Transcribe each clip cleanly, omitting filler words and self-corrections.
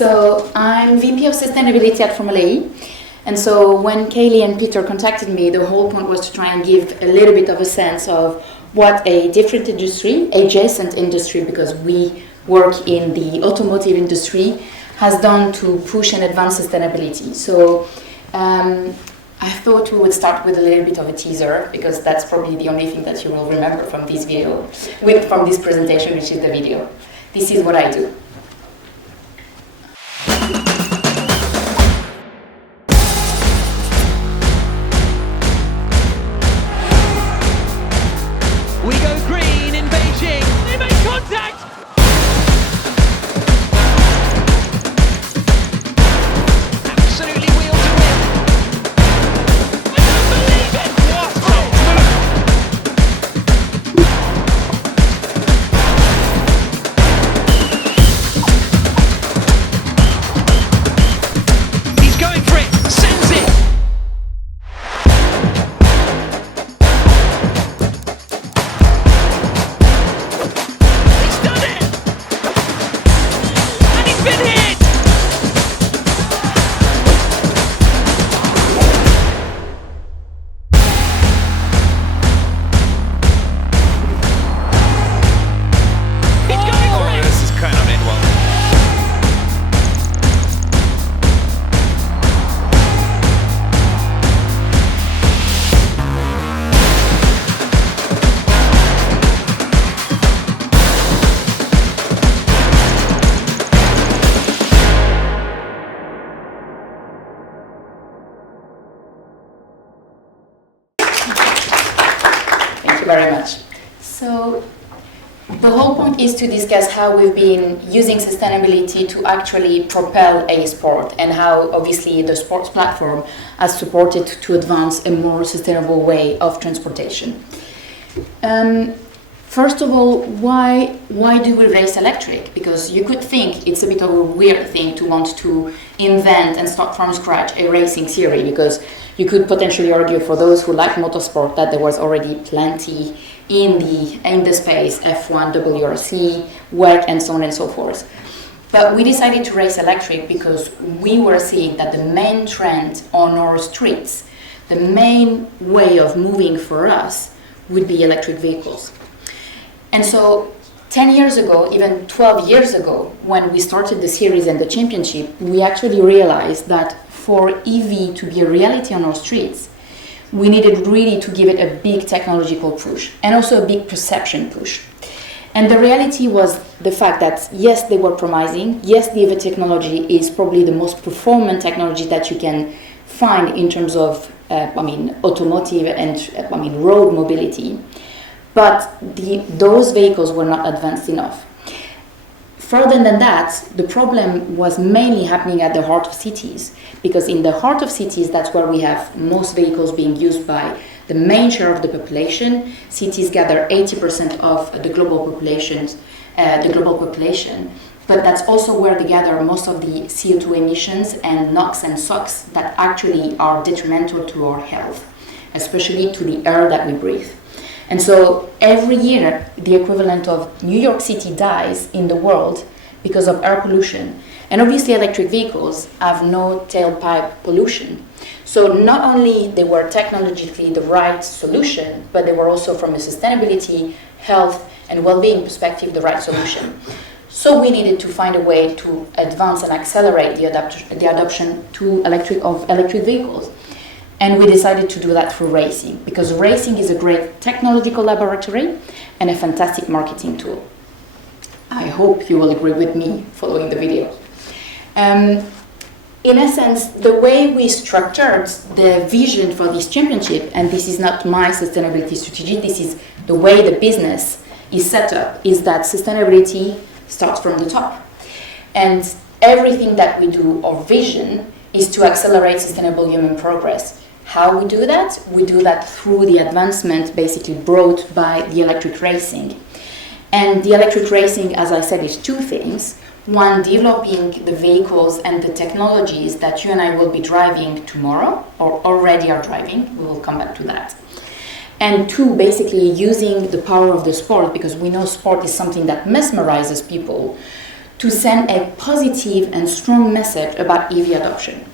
So I'm VP of Sustainability at Pallé. And so when Kaylee and Peter contacted me, the whole point was to try and give a little bit of a sense of what a different industry, adjacent industry, because we work in the automotive industry, has done to push and advance sustainability. So I thought we would start with a little bit of a teaser, because that's probably the only thing that you will remember from this video, from this presentation, which is the video. This is what I do. We go green in Beijing. They make contact. Absolutely wheel to win. I don't believe it. He's going for it. Sends it. Very much. So the whole point is to discuss how we've been using sustainability to actually propel a sport, and how obviously the sports platform has supported to advance a more sustainable way of transportation. First of all, why do we race electric? Because you could think it's a bit of a weird thing to want to invent and start from scratch a racing series, because you could potentially argue, for those who like motorsport, that there was already plenty in the space, F1, WRC, WEC, and so on and so forth. But we decided to race electric because we were seeing that the main trend on our streets, the main way of moving for us, would be electric vehicles. And so 10 years ago, even 12 years ago, when we started the series and the championship, we actually realized that for EV to be a reality on our streets, we needed really to give it a big technological push and also a big perception push. And the reality was the fact that, yes, they were promising. Yes, the EV technology is probably the most performant technology that you can find in terms of, automotive and, road mobility. But those vehicles were not advanced enough. Further than that, the problem was mainly happening at the heart of cities, because in the heart of cities, that's where we have most vehicles being used by the main share of the population. Cities gather 80% of the global population, but that's also where they gather most of the CO2 emissions and NOx and SOx that actually are detrimental to our health, especially to the air that we breathe. And so every year, the equivalent of New York City dies in the world because of air pollution. And obviously electric vehicles have no tailpipe pollution. So not only they were technologically the right solution, but they were also, from a sustainability, health, and well-being perspective, the right solution. So we needed to find a way to advance and accelerate the adoption to electric vehicles. And we decided to do that through racing, because racing is a great technological laboratory and a fantastic marketing tool. I hope you will agree with me following the video. In essence, the way we structured the vision for this championship, and this is not my sustainability strategy, this is the way the business is set up, is that sustainability starts from the top. And everything that we do, our vision, is to accelerate sustainable human progress. How we do that? We do that through the advancement basically brought by the electric racing. And the electric racing, as I said, is two things. One, developing the vehicles and the technologies that you and I will be driving tomorrow, or already are driving. We will come back to that. And two, basically using the power of the sport, because we know sport is something that mesmerizes people, to send a positive and strong message about EV adoption.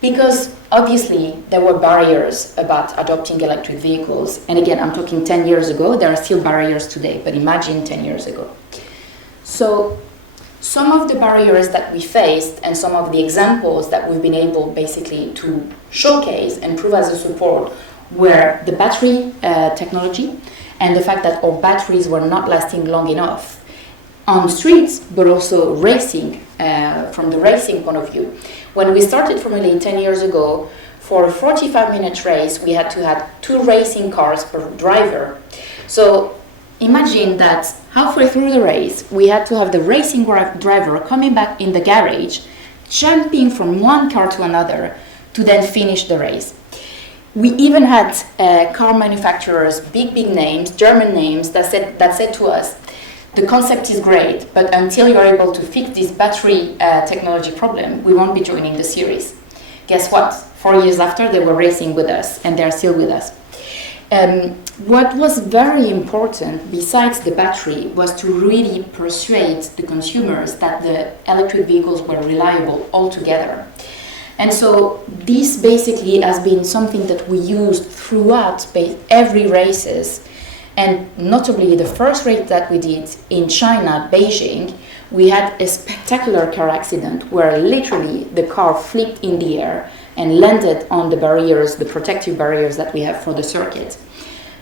Because obviously there were barriers about adopting electric vehicles. And again, I'm talking 10 years ago, there are still barriers today, but imagine 10 years ago. So some of the barriers that we faced and some of the examples that we've been able basically to showcase and prove as a support were the battery technology and the fact that our batteries were not lasting long enough on streets, but also racing, from the racing point of view. When we started Formula E 10 years ago, for a 45-minute race, we had to have 2 racing cars per driver. So imagine that halfway through the race, we had to have the racing driver coming back in the garage, jumping from one car to another to then finish the race. We even had car manufacturers, big names, German names, that said to us, the concept is great, but until you're able to fix this battery technology problem, we won't be joining the series. Guess what? 4 years after, they were racing with us, and they're still with us. What was very important, besides the battery, was to really persuade the consumers that the electric vehicles were reliable altogether. And so this basically has been something that we used throughout every races. And notably, the first race that we did in China, Beijing, we had a spectacular car accident where literally the car flipped in the air and landed on the barriers, the protective barriers that we have for the circuit.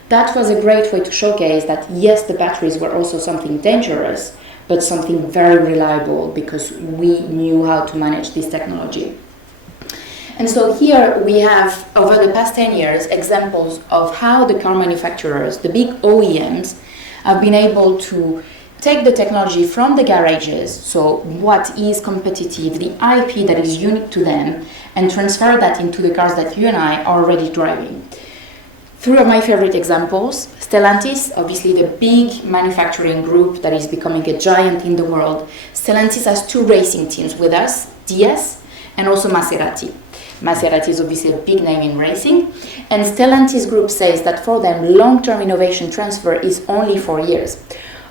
That was a great way to showcase that, yes, the batteries were also something dangerous, but something very reliable because we knew how to manage this technology. And so here we have, over the past 10 years, examples of how the car manufacturers, the big OEMs, have been able to take the technology from the garages, so what is competitive, the IP that is unique to them, and transfer that into the cars that you and I are already driving. Three of my favorite examples: Stellantis, obviously the big manufacturing group that is becoming a giant in the world. Stellantis has 2 racing teams with us, DS and also Maserati. Maserati is obviously a big name in racing, and Stellantis group says that for them long-term innovation transfer is only 4 years.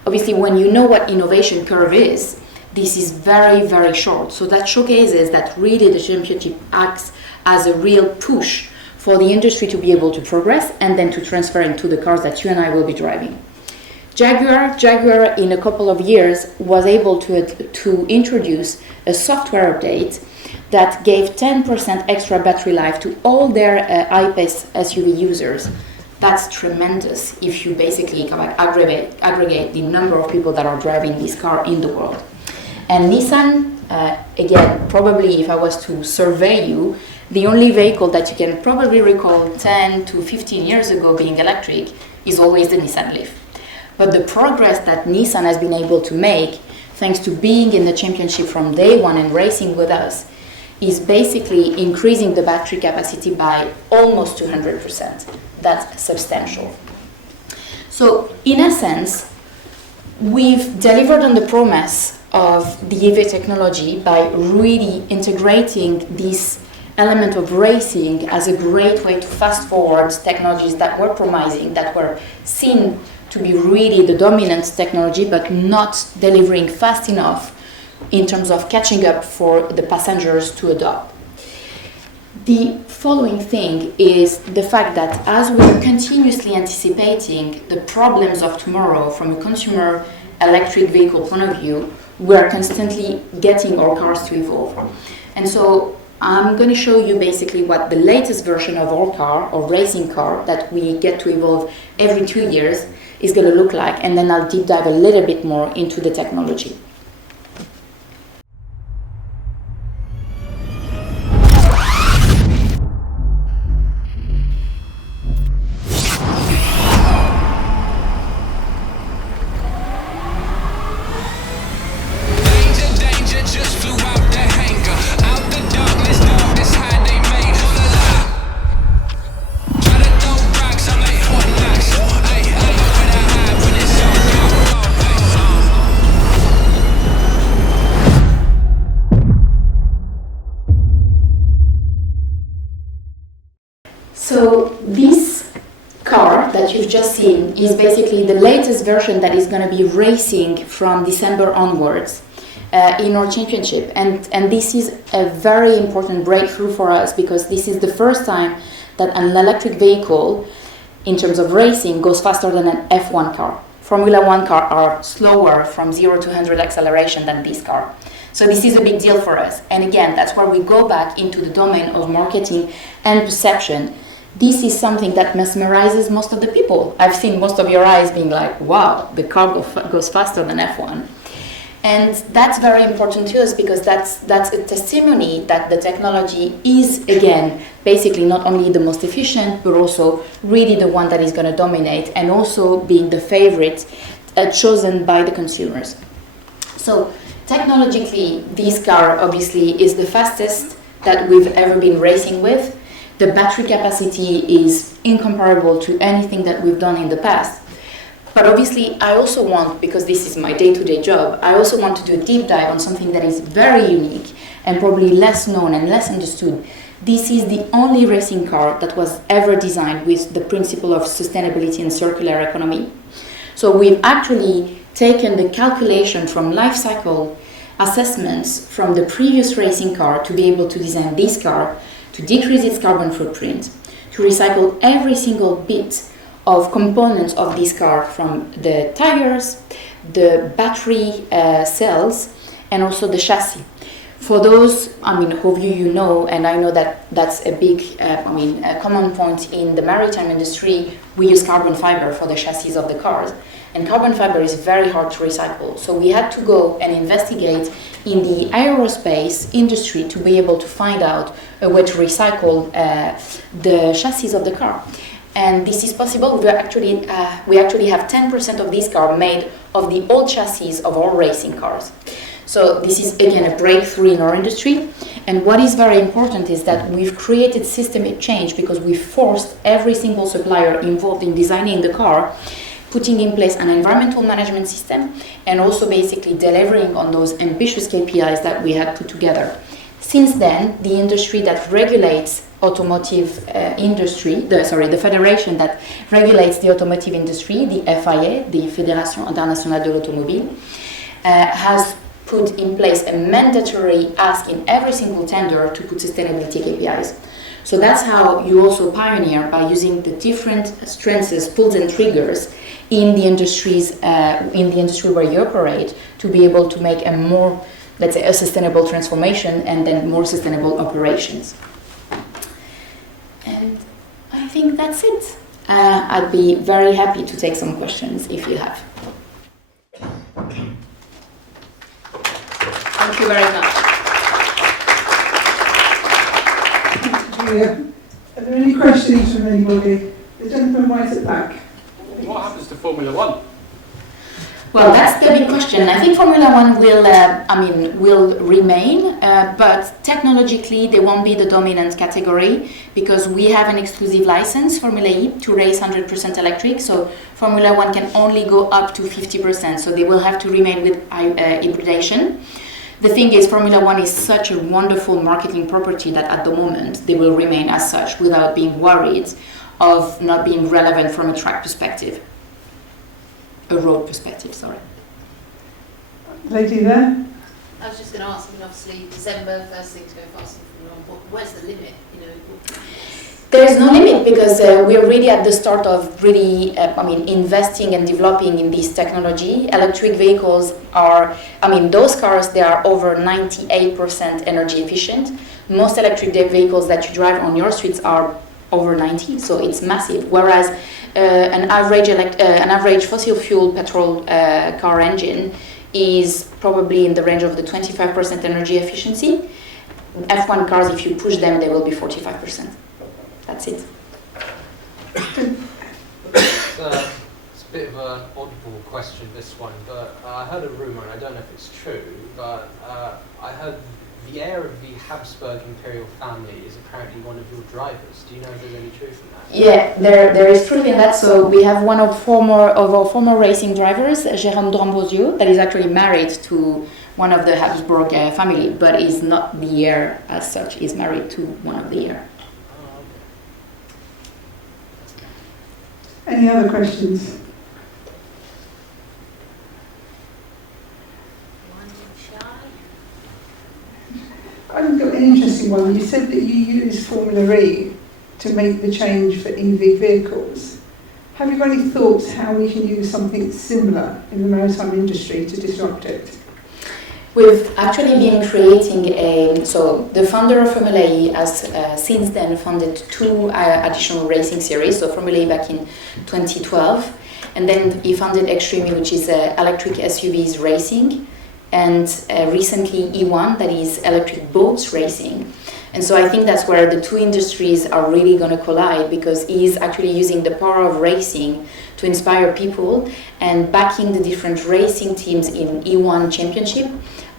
Obviously, when you know what innovation curve is, this is very, very short. So that showcases that really the championship acts as a real push for the industry to be able to progress and then to transfer into the cars that you and I will be driving. Jaguar in a couple of years was able to introduce a software update that gave 10% extra battery life to all their I-Pace SUV users. That's tremendous if you basically aggregate the number of people that are driving this car in the world. And Nissan, again, probably if I was to survey you, the only vehicle that you can probably recall 10 to 15 years ago being electric is always the Nissan Leaf. But the progress that Nissan has been able to make, thanks to being in the championship from day one and racing with us, is basically increasing the battery capacity by almost 200%. That's substantial. So in essence, we've delivered on the promise of the EV technology by really integrating this element of racing as a great way to fast forward technologies that were promising, that were seen to be really the dominant technology, but not delivering fast enough in terms of catching up for the passengers to adopt. The following thing is the fact that as we're continuously anticipating the problems of tomorrow from a consumer electric vehicle point of view, we're constantly getting our cars to evolve. And so I'm going to show you basically what the latest version of our car, or racing car, that we get to evolve every 2 years is going to look like, and then I'll deep dive a little bit more into the technology. So this car that you've just seen is basically the latest version that is going to be racing from December onwards. in our championship. And this is a very important breakthrough for us, because this is the first time that an electric vehicle, in terms of racing, goes faster than an F1 car. Formula One cars are slower from 0 to 100 acceleration than this car. So this is a big deal for us. And again, that's where we go back into the domain of marketing and perception. This is something that mesmerizes most of the people. I've seen most of your eyes being like, wow, the car goes faster than F1. And that's very important to us, because that's a testimony that the technology is, again, basically not only the most efficient, but also really the one that is going to dominate, and also being the favorite chosen by the consumers. So technologically, this car obviously is the fastest that we've ever been racing with. The battery capacity is incomparable to anything that we've done in the past. But obviously, I also want, because this is my day-to-day job, I also want to do a deep dive on something that is very unique and probably less known and less understood. This is the only racing car that was ever designed with the principle of sustainability and circular economy. So we've actually taken the calculation from life cycle assessments from the previous racing car to be able to design this car, to decrease its carbon footprint, to recycle every single bit of components of this car, from the tires, the battery cells, and also the chassis. For those, who you know, and I know that that's a big, a common point in the maritime industry, we use carbon fiber for the chassis of the cars. And carbon fiber is very hard to recycle. So we had to go and investigate in the aerospace industry to be able to find out a way to recycle the chassis of the car. And this is possible. We actually have 10% of this car made of the old chassis of all racing cars. So this is, again, a breakthrough in our industry. And what is very important is that we've created systemic change, because we forced every single supplier involved in designing the car, putting in place an environmental management system, and also basically delivering on those ambitious KPIs that we had put together. Since then, the industry that regulates automotive industry, the federation that regulates the automotive industry, the FIA, the Fédération Internationale de l'Automobile, has put in place a mandatory ask in every single tender to put sustainability KPIs. So that's how you also pioneer, by using the different strengths, pulls and triggers in the industries, in the industry where you operate, to be able to make a more, let's say, a sustainable transformation and then more sustainable operations. And I think that's it. I'd be very happy to take some questions if you have. Thank you very much. Julia, are there any questions from anybody? The gentleman right at the back. What happens to Formula One? Well, that's the big question. I think Formula One will remain, but technologically they won't be the dominant category, because we have an exclusive license, Formula E, to race 100% electric. So Formula One can only go up to 50%. So they will have to remain with hybridization. The thing is, Formula One is such a wonderful marketing property that at the moment they will remain as such, without being worried of not being relevant from a track perspective. A road perspective, sorry. Lady there? I was just going to ask, obviously December, first thing to go fast and where's the limit? There is no limit, because we're really at the start of really, investing and developing in this technology. Electric vehicles are, those cars, they are over 98% energy efficient. Most electric vehicles that you drive on your streets are over 90, so it's massive. Whereas an average fossil fuel petrol car engine is probably in the range of the 25% energy efficiency. F1 cars, if you push them, they will be 45%. That's it. It's a bit of an oddball question, this one, but I heard a rumour, and I don't know if it's true, but I heard the heir of the Habsburg imperial family is apparently one of your drivers. Do you know if there's any truth in that? Yeah, there is truth in that. So we have one of our former racing drivers, Jérôme Drambosio, that is actually married to one of the Habsburg family, but is not the heir as such. Is married to one of the heir. Any other questions? One shy. one, you said that you use Formula E to make the change for EV vehicles. Have you got any thoughts how we can use something similar in the maritime industry to disrupt it? We've actually been creating so the founder of Formula E has since then funded 2 additional racing series, so Formula E back in 2012, and then he funded Extreme, which is electric SUVs racing, and recently E1, that is electric boats racing. And so I think that's where the 2 industries are really going to collide, because he's actually using the power of racing to inspire people, and backing the different racing teams in E1 championship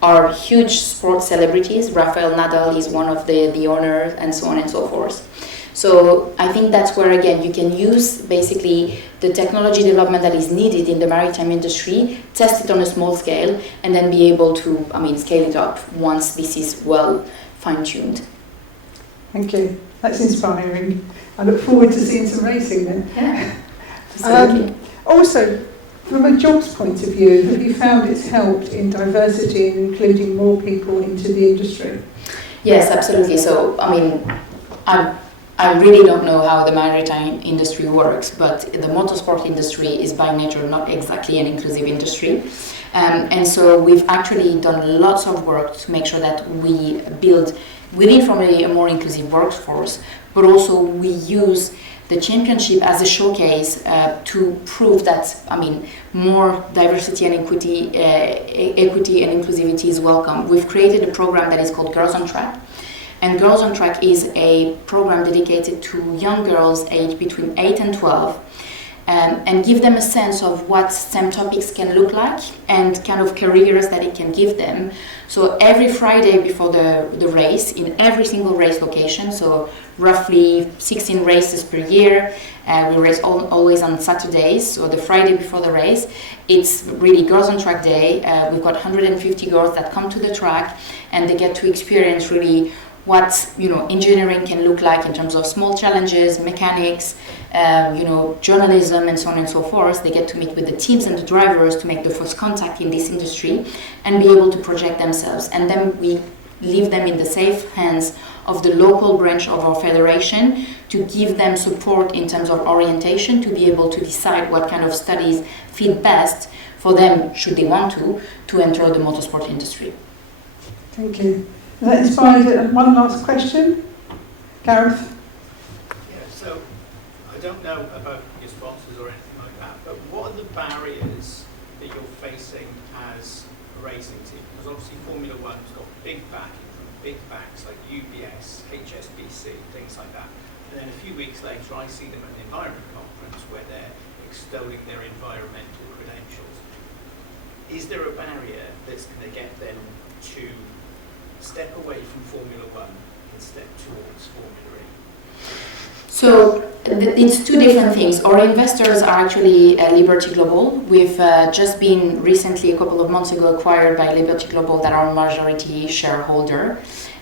are huge sports celebrities. Rafael Nadal is one of the owners, and so on and so forth. So I think that's where, again, you can use basically the technology development that is needed in the maritime industry, test it on a small scale, and then be able to, scale it up once this is well fine-tuned. Thank you. That's inspiring. I look forward to seeing some racing then. Yeah, absolutely. Also, from a jobs point of view, have you found it's helped in diversity and including more people into the industry? Yes, absolutely. So, I really don't know how the maritime industry works, but the motorsport industry is by nature not exactly an inclusive industry. And so we've actually done lots of work to make sure that we build within Formula E a more inclusive workforce, but also we use the championship as a showcase to prove that, more diversity and equity and inclusivity is welcome. We've created a program that is called Girls on Track. And Girls on Track is a program dedicated to young girls aged between 8 and 12, and give them a sense of what STEM topics can look like and kind of careers that it can give them. So every Friday before the race, in every single race location, so roughly 16 races per year, we race always on Saturdays, so the Friday before the race, it's really Girls on Track Day. We've got 150 girls that come to the track, and they get to experience really what engineering can look like in terms of small challenges, mechanics, journalism, and so on and so forth. They get to meet with the teams and the drivers to make the first contact in this industry and be able to project themselves. And then we leave them in the safe hands of the local branch of our federation to give them support in terms of orientation, to be able to decide what kind of studies fit best for them, should they want to enter the motorsport industry. Thank you. Has that inspired one last question? Gareth? Yeah, so I don't know about your sponsors or anything like that, but what are the barriers that you're facing as a racing team? Because obviously Formula One's got big backing from big banks like UBS, HSBC, things like that. And then a few weeks later I see them at the environment conference where they're extolling their environmental credentials. Is there a barrier that's going to get them to step away from Formula One and step towards Formula E? So it's 2 different things. Our investors are actually Liberty Global. We've just been recently, a couple of months ago, acquired by Liberty Global, that are a majority shareholder.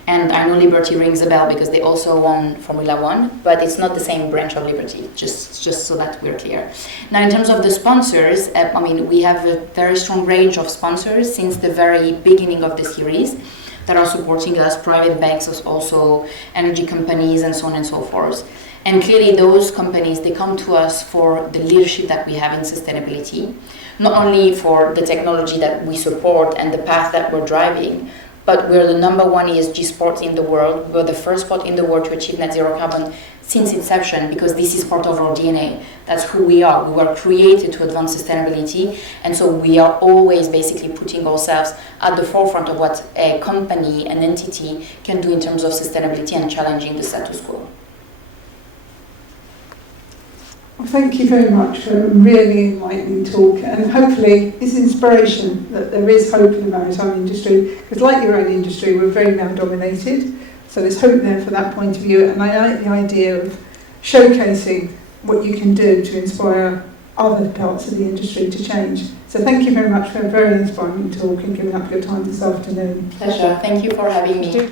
And I know Liberty rings a bell because they also own Formula One, but it's not the same branch of Liberty, just so that we're clear. Now, in terms of the sponsors, we have a very strong range of sponsors since the very beginning of the series that are supporting us, private banks, also energy companies, and so on and so forth. And clearly those companies, they come to us for the leadership that we have in sustainability, not only for the technology that we support and the path that we're driving, but we're the #1 ESG sport in the world. We're the first sport in the world to achieve net zero carbon since inception, because this is part of our DNA. That's who we are. We were created to advance sustainability, and so we are always basically putting ourselves at the forefront of what a company, an entity, can do in terms of sustainability and challenging the status quo. Well, thank you very much for a really enlightening talk, and hopefully it's inspiration that there is hope in the maritime industry, because like your own industry, we're very male dominated, so there's hope there for that point of view. And I like the idea of showcasing what you can do to inspire other parts of the industry to change. So thank you very much for a very inspiring talk and giving up your time this afternoon. Pleasure. Thank you for having me.